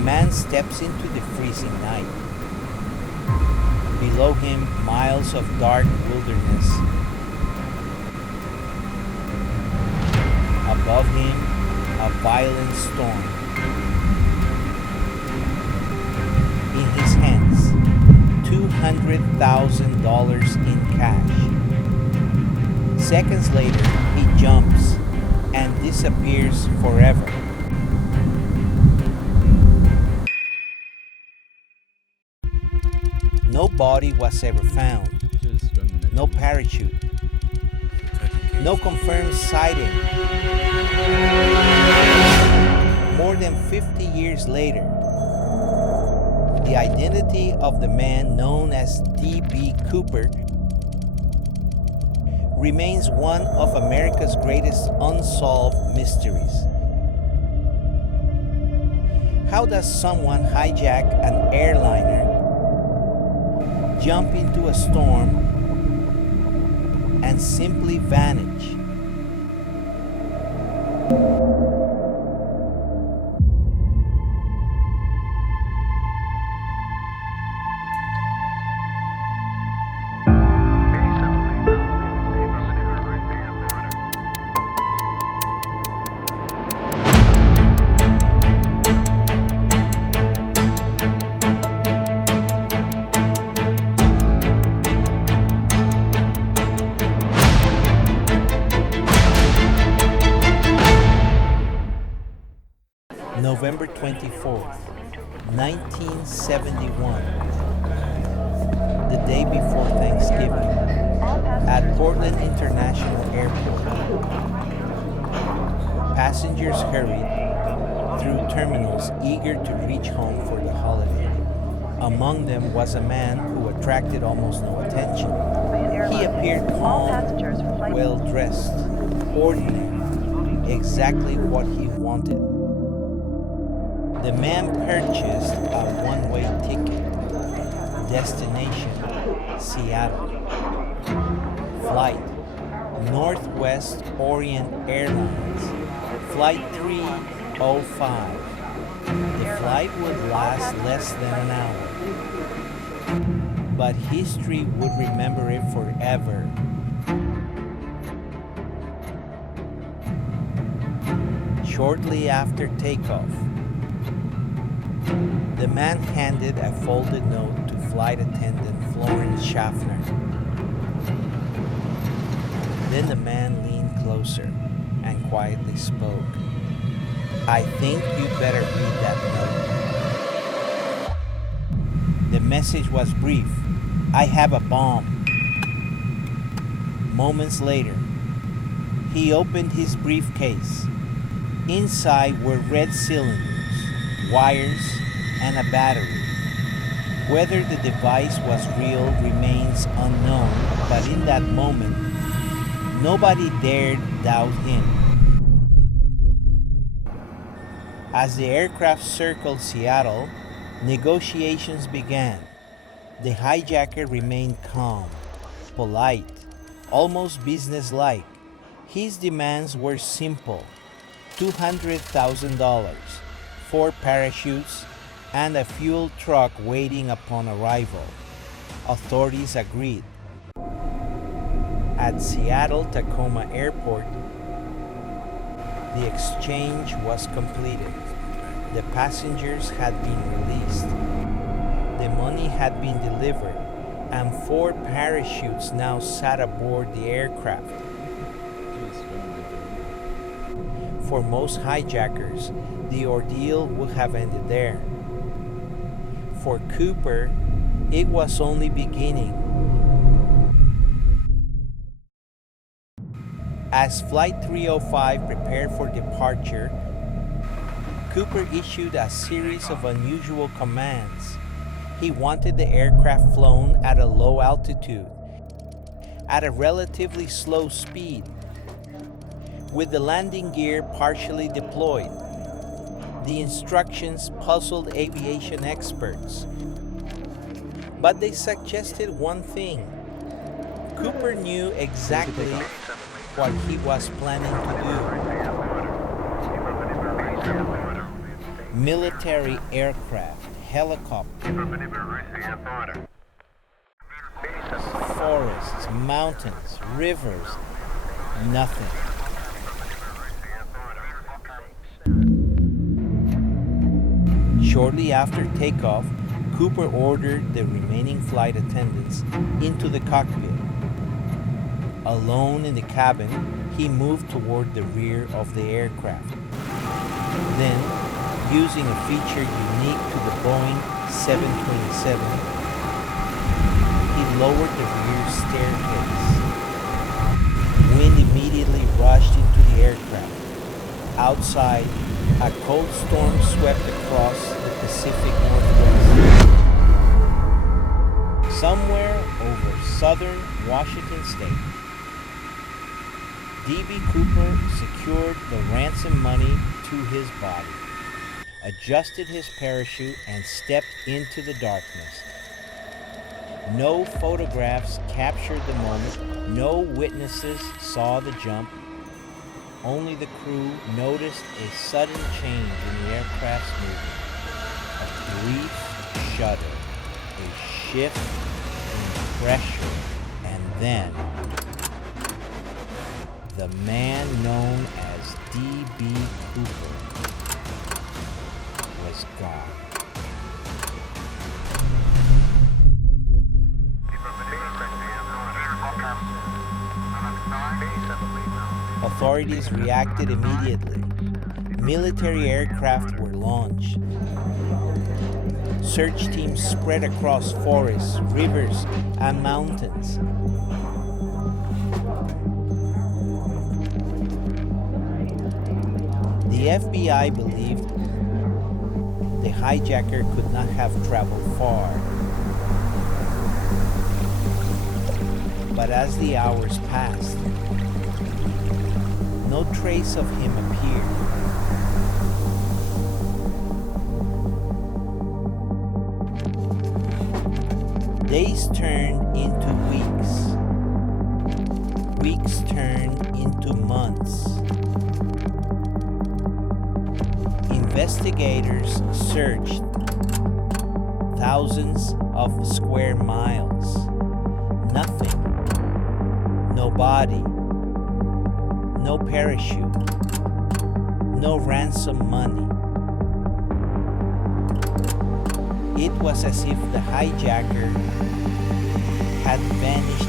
man steps into the freezing night. Below him, miles of dark wilderness. Above him, a violent storm. In his hands, $200,000 in cash. Seconds later, he jumps and disappears forever. No body was ever found. No parachute. No confirmed sighting. More than 50 years later, the identity of the man known as D.B. Cooper remains one of America's greatest unsolved mysteries. How does someone hijack an airliner, jump into a storm, and simply vanish? November 24th, 1971, the day before Thanksgiving, at Portland International Airport. Passengers hurried through terminals eager to reach home for the holiday. Among them was a man who attracted almost no attention. He appeared calm, well-dressed, ordinary, exactly what he wanted. The man purchased a one-way ticket. Destination, Seattle. Flight, Northwest Orient Airlines, Flight 305. The flight would last less than an hour, but history would remember it forever. Shortly after takeoff, the man handed a folded note to flight attendant Florence Schaffner. Then the man leaned closer and quietly spoke. "I think you'd better read that note." The message was brief. "I have a bomb." Moments later, he opened his briefcase. Inside were red cylinders, wires, and a battery. Whether the device was real remains unknown, but in that moment, nobody dared doubt him. As the aircraft circled Seattle, negotiations began. The hijacker remained calm, polite, almost businesslike. His demands were simple: $200,000, 4 parachutes, and a fuel truck waiting upon arrival. Authorities agreed. At Seattle-Tacoma Airport, the exchange was completed. The passengers had been released. The money had been delivered, and 4 parachutes now sat aboard the aircraft. For most hijackers, the ordeal would have ended there. For Cooper, it was only beginning. As Flight 305 prepared for departure, Cooper issued a series of unusual commands. He wanted the aircraft flown at a low altitude, at a relatively slow speed, with the landing gear partially deployed. The instructions puzzled aviation experts, but they suggested one thing. Cooper knew exactly what he was planning to do. Military aircraft, helicopters, forests, mountains, rivers, nothing. Shortly after takeoff, Cooper ordered the remaining flight attendants into the cockpit. Alone in the cabin, he moved toward the rear of the aircraft. Then, using a feature unique to the Boeing 727, he lowered the rear staircase. Wind immediately rushed into the aircraft. Outside, a cold storm swept across the Pacific Northwest. Somewhere over southern Washington state, D.B. Cooper secured the ransom money to his body, adjusted his parachute, and stepped into the darkness. No photographs captured the moment. No witnesses saw the jump. Only the crew noticed a sudden change in the aircraft's movement. A brief shudder, a shift in pressure, and then the man known as D.B. Cooper was gone. Authorities reacted immediately. Military aircraft were launched. Search teams spread across forests, rivers, and mountains. The FBI believed the hijacker could not have traveled far. But as the hours passed, no trace of him appeared. Days turned into weeks. Weeks turned into months. Investigators searched thousands of square miles. Nothing. No body. No parachute. No ransom money. It was as if the hijacker had vanished